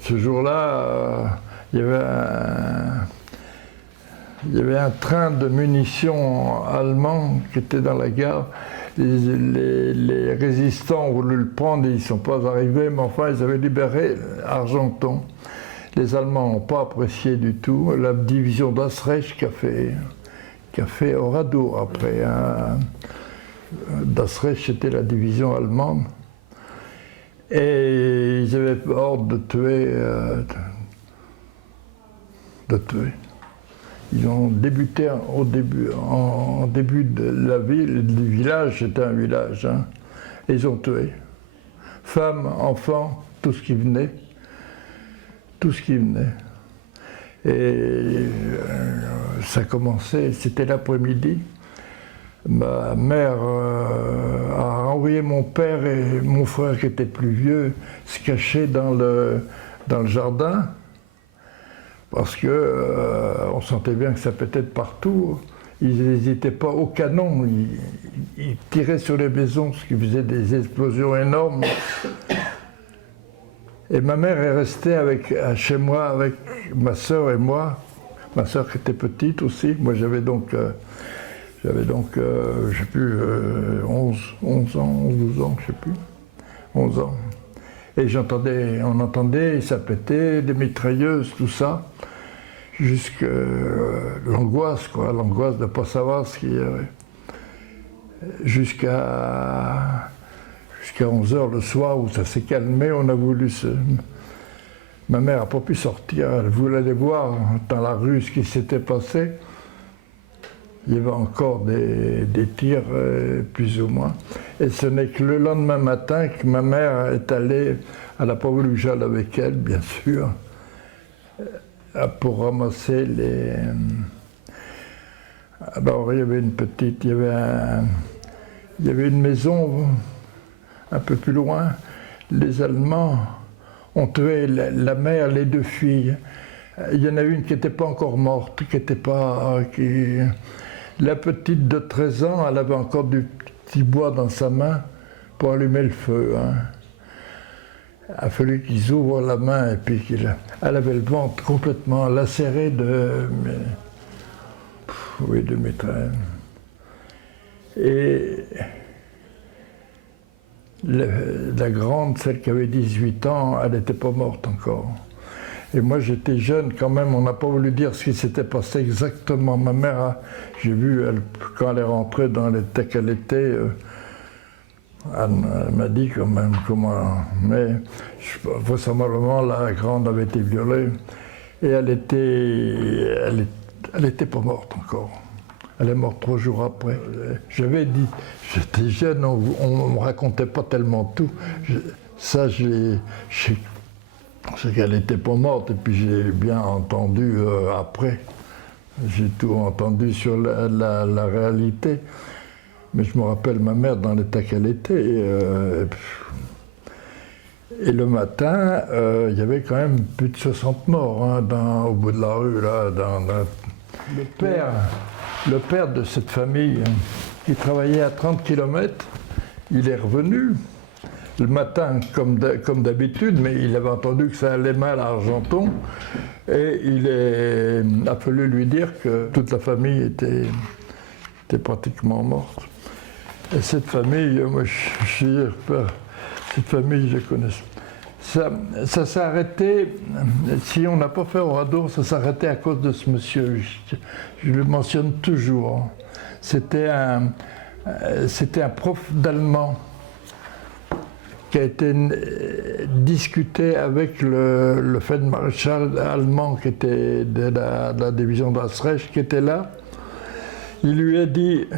Ce jour-là, il y avait un train de munitions allemands qui était dans la gare. Les résistants ont voulu le prendre et ils ne sont pas arrivés, mais enfin ils avaient libéré Argenton. Les Allemands n'ont pas apprécié du tout. La division d'Asreich qui a fait Oradour après. D'Asreich, c'était la division allemande. Et ils avaient ordre de tuer. Ils ont débuté en début de la ville, du village, c'était un village. Hein. Et ils ont tué. Femmes, enfants, tout ce qui venait. Tout ce qui venait. Et ça commençait, c'était l'après-midi. Ma mère a envoyé mon père et mon frère qui était plus vieux se cacher dans le jardin parce que on sentait bien que ça pétait de partout. Ils n'hésitaient pas au canon, ils tiraient sur les maisons, ce qui faisait des explosions énormes. Et ma mère est restée chez moi avec ma sœur et moi. Ma sœur qui était petite aussi. Moi j'avais donc, je sais plus, 11 ans, 12 ans, je sais plus. 11 ans. Et on entendait, ça pétait, des mitrailleuses, tout ça. Jusqu'à l'angoisse, quoi, l'angoisse de ne pas savoir ce qu'il y avait. Jusqu'à 11 h le soir où ça s'est calmé, on a voulu Ma mère n'a pas pu sortir, elle voulait aller voir dans la rue ce qui s'était passé. Il y avait encore des tirs, plus ou moins. Et ce n'est que le lendemain matin que ma mère est allée, elle n'a pas voulu que j'aille avec elle, bien sûr, pour ramasser les... Alors il y avait il y avait une maison un peu plus loin. Les Allemands ont tué la mère, les 2 filles. Il y en a une qui n'était pas encore morte, La petite de 13 ans, elle avait encore du petit bois dans sa main pour allumer le feu. Hein. Il a fallu qu'ils ouvrent la main et puis elle avait le ventre complètement lacéré de mitraille. Et la grande, celle qui avait 18 ans, elle n'était pas morte encore. Et moi j'étais jeune quand même, on n'a pas voulu dire ce qui s'était passé exactement. Ma mère, j'ai vu, quand elle est rentrée dans l'état qu'elle était, elle m'a dit quand même comment... Mais vraisemblablement la grande avait été violée et elle était pas morte encore. Elle est morte 3 jours après. J'avais dit, j'étais jeune, on ne me racontait pas tellement tout. C'est qu'elle n'était pas morte, et puis j'ai bien entendu après. J'ai tout entendu sur la réalité. Mais je me rappelle ma mère dans l'état qu'elle était. Et le matin, il y avait quand même plus de 60 morts hein, au bout de la rue. Là, Le père de cette famille, qui travaillait à 30 km, il est revenu le matin comme d'habitude, mais il avait entendu que ça allait mal à Argenton, et il a fallu lui dire que toute la famille était pratiquement morte. Et cette famille, moi cette famille je connais. Ça s'est arrêté, si on n'a pas fait Oradour, ça s'est arrêté à cause de ce monsieur. Je le mentionne toujours. C'était un prof d'allemand qui a été discuté avec le feldmaréchal allemand qui était de la division d'Asreich, qui était là. Il lui a dit,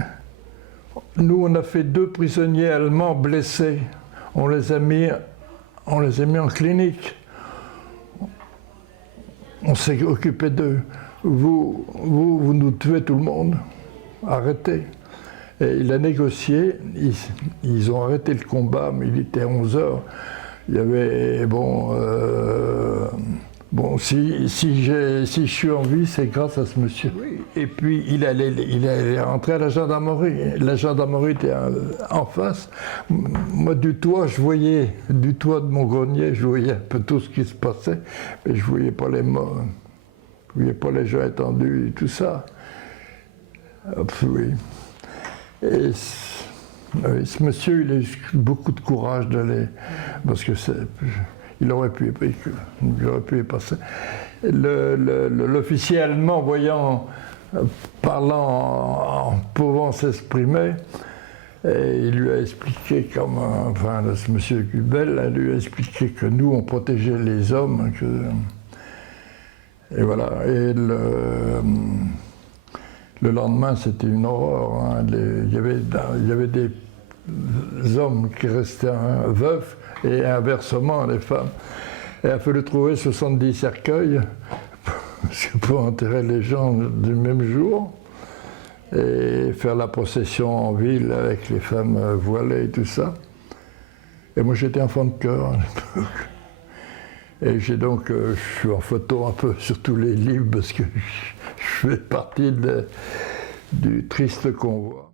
nous on a fait 2 prisonniers allemands blessés, on les a mis en clinique. On s'est occupé d'eux. Vous nous tuez tout le monde. Arrêtez. Et il a négocié. Ils ont arrêté le combat, mais il était 11 h. Il y avait, Bon, si je suis en vie, c'est grâce à ce monsieur. Oui. Et puis, il allait rentrer à la gendarmerie. La gendarmerie était en face. Moi, du toit, du toit de mon grenier, je voyais un peu tout ce qui se passait, mais je ne voyais pas les morts. Je ne voyais pas les gens étendus et tout ça. Oui. Et ce monsieur, il a eu beaucoup de courage d'aller, parce que il aurait pu y passer. L'officier allemand, parlant, en pouvant s'exprimer, il lui a expliqué ce monsieur Gubel lui a expliqué que nous, on protégeait les hommes. Et voilà. Et le lendemain, c'était une horreur. Hein. Il y avait des hommes qui restaient veufs et inversement les femmes. Et il a fallu trouver 70 cercueils pour enterrer les gens du même jour et faire la procession en ville avec les femmes voilées et tout ça. Et moi, j'étais enfant de cœur à l'époque. Et je suis en photo un peu sur tous les livres parce que je fais partie du triste convoi.